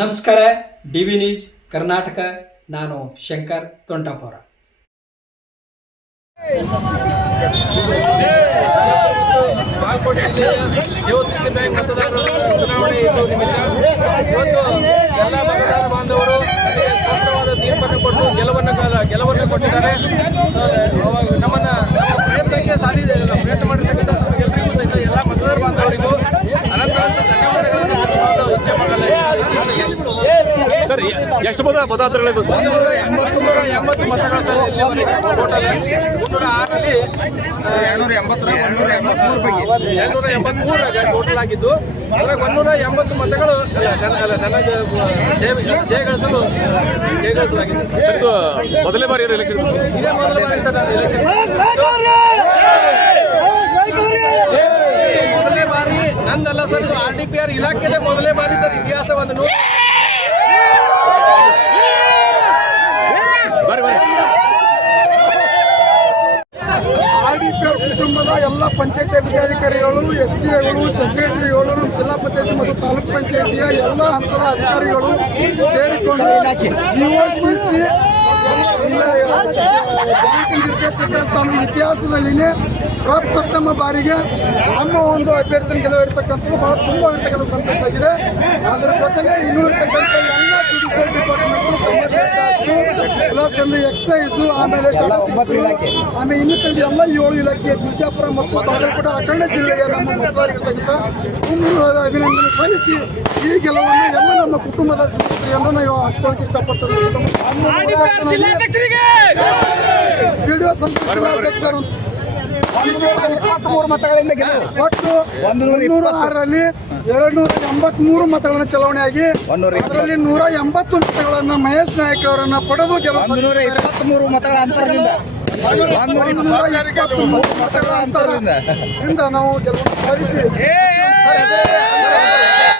ನಮಸ್ಕಾರ D V news, Karnataka. ನಾನು ಶಂಕರ್ ತೊಂಟಾಪುರ. ಬಾಗಲಕೋಟೆ ಜಿಲ್ಲೆಯ ಜಿಒಸಿಸಿ ಬ್ಯಾಂಕ್ ಮತದಾರರ ಚುನಾವಣೆ ಇದ್ದು ನಿಮಿತ್ತ ಇವತ್ತು ಎಲ್ಲ ಮತದಾರ ಬಾಂಧವರು ಸ್ಪಷ್ಟವಾದ ತೀರ್ಪನ್ನು ಕೊಟ್ಟು ಗೆಲುವನ್ನು ಗೆಲುವನ್ನು ಕೊಟ್ಟಿದ್ದಾರೆ. ಸರ್ ಎಷ್ಟು ಮತ ಮತದಾರಗಳು ಮುನ್ನೂರ ಎಂಬತ್ತು ನೂರ ಎಂಬತ್ತು ಮತಗಳ ಸರ್ ಇಲ್ಲಿವರೆಗೆ ಟೋಟಲ್ ಮುನ್ನೂರ ಆರಲ್ಲಿ ಎರಡ್ನೂರ ಎಂಬತ್ಮೂರಾಗ ಟೋಟಲ್ ಆಗಿದ್ದು ಅದ್ರಾಗ ಒಂದೂರ ಎಂಬತ್ತು ಮತಗಳು ನನಗೆ ಜಯ ಜಯ ಗಳಿಸಲು ಜಯ ಗಳಿಸಲಾಗಿದೆ. ಇದು ಮೊದಲನೇ ಬಾರಿ ಎಲೆಕ್ಷನ್ ಇದೇ ಮೊದಲ ಬಾರಿ ಸರ್ ನಾನು ಎಲೆಕ್ಷನ್ ಮೊದಲನೇ ಬಾರಿ ನಂದಲ್ಲ ಸರ್ ಇದು ಆರ್ ಡಿ ಪಿ ಆರ್ ಇಲಾಖೆದೇ ಮೊದಲೇ ಬಾರಿ ಸರ್ ಇತಿಹಾಸ ಒಂದು ನೂರು ಬರ್ರಿ ಬರ್ರಿ ಆರ್ಡಿಪಿಆರ್ ಕುಟುಂಬದ ಎಲ್ಲ ಪಂಚಾಯತ್ ಅಧಿಕಾರಿಗಳು ಎಸ್ ಡಿ ಎಗಳು ಸೆಕ್ರೆಟರಿಗಳು, ನಮ್ಮ ಜಿಲ್ಲಾ ಪಂಚಾಯತಿ ಮತ್ತು ತಾಲೂಕ್ ಪಂಚಾಯತಿಯ ಎಲ್ಲ ಹಂತದ ಅಧಿಕಾರಿಗಳು ಸೇರಿಕೊಂಡು ಸಿ ನಿರ್ದೇಶಕರ ಸ್ಥಾನ ಇತಿಹಾಸದಲ್ಲಿನೇ ಪ್ರಪ್ರಥಮ ಬಾರಿಗೆ ನಮ್ಮ ಒಂದು ಅಭ್ಯರ್ಥಿನ ಗೆಲುವಿರ್ತಕ್ಕಂಥದ್ದು ಬಹಳ ತುಂಬ ಇರತಕ್ಕಂಥ ಸಂತೋಷ ಆಗಿದೆ. ಅದರ ಜೊತೆಗೆ ಇನ್ನೂ ಇರ್ತಕ್ಕಂಥ ಒಂದು ಎಕ್ಸೈಸು ಆಮೇಲೆ ಸ್ಟಾಟಿಸ್ಟಿಕ್ಸ್ ಆಮೇಲೆ ಇನ್ನಿತಂದು ಎಲ್ಲ ಏಳು ಇಲಾಖೆ ಬಿಜಾಪುರ ಮತ್ತು ಬಾಗಲಕೋಟೆ ಅಖಂಡ ಜಿಲ್ಲೆಯ ನಮ್ಮ ಮತದಾರರಿಗಿಂತ ತುಂಬ ಅಭಿನಂದನೆ ಸಲ್ಲಿಸಿ ಈ ಗೆಲುವನ್ನು ಎಲ್ಲ ನಮ್ಮ ಕುಟುಂಬದ ಸದಸ್ಯರಿಂದ ನಾವು ಹಂಚ್ಕೊಳ್ಳೋಕೆ ಇಷ್ಟಪಡ್ತೇವೆ. ವಿಡಿಯೋ ಸಂಸ್ಥೆ ಅಧ್ಯಕ್ಷರು. ಇಪ್ಪತ್ಮೂರು ಮತಗಳಿಂದ ಒಟ್ಟು ಒಂದು ನೂರ ಆರರಲ್ಲಿ ಎರಡು ನೂರ ಎಂಬತ್ಮೂರು ಮತಗಳನ್ನು ಚಲಾವಣೆಯಾಗಿ ಆಗಿ ಅದರಲ್ಲಿ ನೂರ ಎಂಬತ್ತು ಮತಗಳನ್ನು ಮಹೇಶ್ ನಾಯಕ್ ಅವರನ್ನ ಪಡೆದು ಗೆಲುವು ನೂರ. ಇಪ್ಪತ್ಮೂರು ಮತಗಳ ಅಂತರದಿಂದ ಮತಗಳ ಅಂತರದಿಂದ ಇಂದ ನಾವು ಗೆಲುವನ್ನು ಸಾಧಿಸಿ